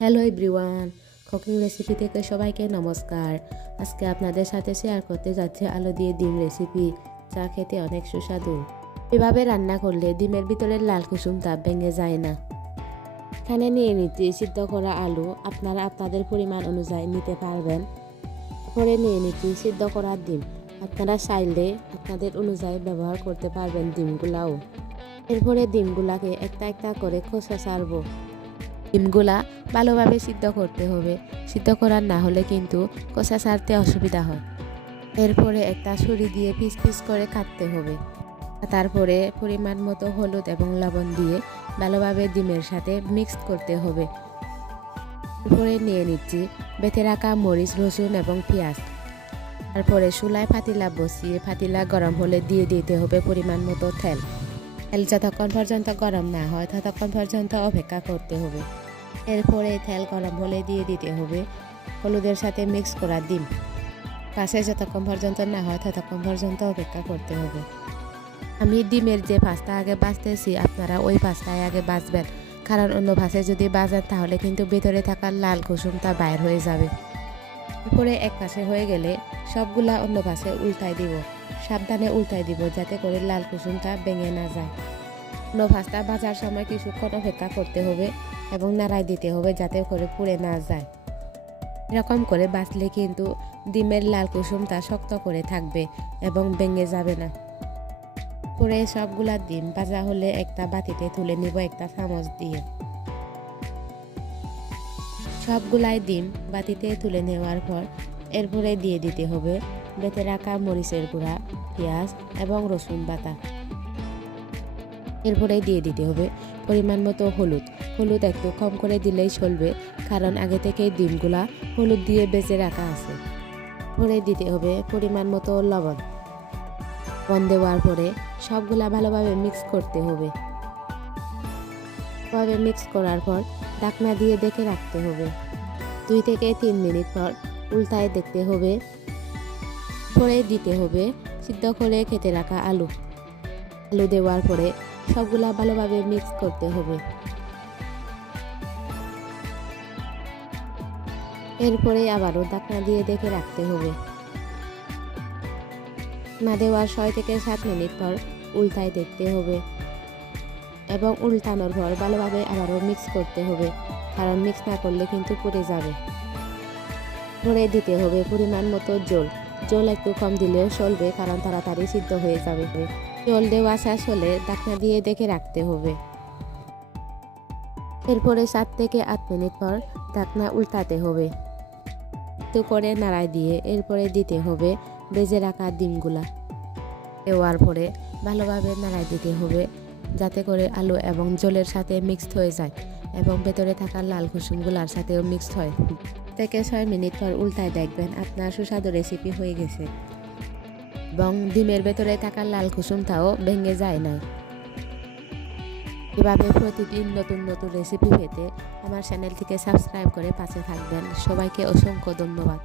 Hello everyone, cooking recipe থেকে সবাইকে নমস্কার। আজকে আপনাদের সাথে শেয়ার করতে যাচ্ছি আলু দিয়ে ডিম রেসিপি, যা খেতে অনেক সুস্বাদু। এভাবে রান্না করলে ডিমের ভিতরের লাল কুসুমটা ভেঙে যায় না। এখানে নিয়ে নিচ্ছি সিদ্ধ করা আলু, আপনারা আপনাদের পরিমাণ অনুযায়ী নিতে পারবেন। তারপরে নিয়ে নিচ্ছি সিদ্ধ করা ডিম, আপনারা চাইলে আপনাদের অনুযায়ী ব্যবহার করতে পারবেন ডিমগুলাও। এরপরে ডিমগুলাকে একটা একটা করে খোসা ছাড়বো। ডিমগুলা ভালোভাবে সিদ্ধ করতে হবে, সিদ্ধ করার না হলে কিন্তু খোসা ছাড়তে অসুবিধা হয়। এরপরে একটা ছুরি দিয়ে পিস পিস করে কাটতে হবে। তারপরে পরিমাণ মতো হলুদ এবং লবণ দিয়ে ভালোভাবে ডিমের সাথে মিক্স করতে হবে। এরপরে নিয়ে নিচ্ছি বেটে রাখা মরিচ, রসুন এবং পেঁয়াজ। তারপরে চুলায় পাতিলা বসিয়ে পাতিলা গরম হলে দিয়ে দিতে হবে পরিমাণ মতো তেল। তেল যতক্ষণ পর্যন্ত গরম না হয় ততক্ষণ পর্যন্ত অপেক্ষা করতে হবে। এরপরে তেল গরম হলে দিয়ে দিতে হবে হলুদের সাথে মিক্স করা ডিম। পাশে যতক্ষণ পর্যন্ত না হয় ততক্ষণ পর্যন্ত অপেক্ষা করতে হবে। আমি ডিমের যে পাঁচটা আগে বাজতেছি, আপনারা ওই পাঁচটায় আগে বাজবেন, কারণ অন্য পাশে যদি বাজেন তাহলে কিন্তু ভিতরে থাকা লাল কুসুমটা বাইর হয়ে যাবে। এরপরে এক পাশে হয়ে গেলে সবগুলা অন্য পাশে উল্টাই দিব। সাবধানে উল্টাই দিব যাতে করে লাল কুসুমটা ভেঙে না যায়। অন্য পাশটা ভাজার সময় কিছুক্ষণ অপেক্ষা করতে হবে এবং নাড়াই দিতে হবে যাতে করে পুড়ে না যায়। এরকম করে বাছলে কিন্তু ডিমের লাল কুসুমটা শক্ত করে থাকবে এবং ভেঙে যাবে না। পরে সবগুলা ডিম ভাজা হলে একটা বাটিতে তুলে নিব একটা চামচ দিয়ে। সবগুলাই ডিম বাটিতে তুলে নেওয়ার পর এরপরে দিয়ে দিতে হবে বেটে রাখা মরিচের গুঁড়া, পেঁয়াজ এবং রসুন বাটা। এরপরে দিয়ে দিতে হবে পরিমাণ মতো হলুদ। হলুদ একটু কম করে দিলেই চলবে, কারণ আগে থেকেই ডিমগুলা হলুদ দিয়ে বেজে রাখা আছে। এরপরে দিতে হবে পরিমাণ মতো লবণ। লবণ দেওয়ার পরে সবগুলা ভালোভাবে মিক্স করতে হবে। ভালোভাবে মিক্স করার পর ঢাকনা দিয়ে দেখে রাখতে হবে। 2 থেকে 3 মিনিট পর উল্টায় দেখতে হবে। পরে দিতে হবে সিদ্ধ করে কেটে রাখা আলু। আলু দেওয়ার পরে সবগুলা ভালোভাবে মিক্স করতে হবে। এরপরে আবারও ঢাকনা দিয়ে দেখে রাখতে হবে। না দেওয়ার 6 থেকে 7 মিনিট পর উল্টায় দেখতে হবে এবং উল্টানোর পর ভালোভাবে আবারও মিক্স করতে হবে, কারণ মিক্স না করলে কিন্তু পুড়ে যাবে। পরে দিতে হবে পরিমাণ মতো জল একটু কম দিলেও চলবে, কারণ তাড়াতাড়ি সিদ্ধ হয়ে যাবে। জল দেওয়া শেষ হলে ঢাকনা দিয়ে দেখে রাখতে হবে। এরপরে 7 থেকে 8 মিনিট পর ঢাকনা উল্টাতে হবে, একটু করে নাড়াই দিয়ে এরপরে দিতে হবে ভেজে রাখা ডিমগুলা। দেওয়ার পরে ভালোভাবে নাড়াই দিতে হবে যাতে করে আলু এবং জলের সাথে মিক্সড হয়ে যায় এবং ভেতরে থাকা লাল কুসুমগুলার সাথেও মিক্সড হয়। থেকে 6 মিনিট পর উল্টায় দেখবেন আপনার সুস্বাদু রেসিপি হয়ে গেছে এবং ডিমের ভেতরে থাকা লাল কুসুমটাও ভেঙে যায় না। এভাবে প্রতিদিন নতুন নতুন রেসিপি পেতে আমার চ্যানেলটিকে সাবস্ক্রাইব করে পাশে থাকবেন। সবাইকে অসংখ্য ধন্যবাদ।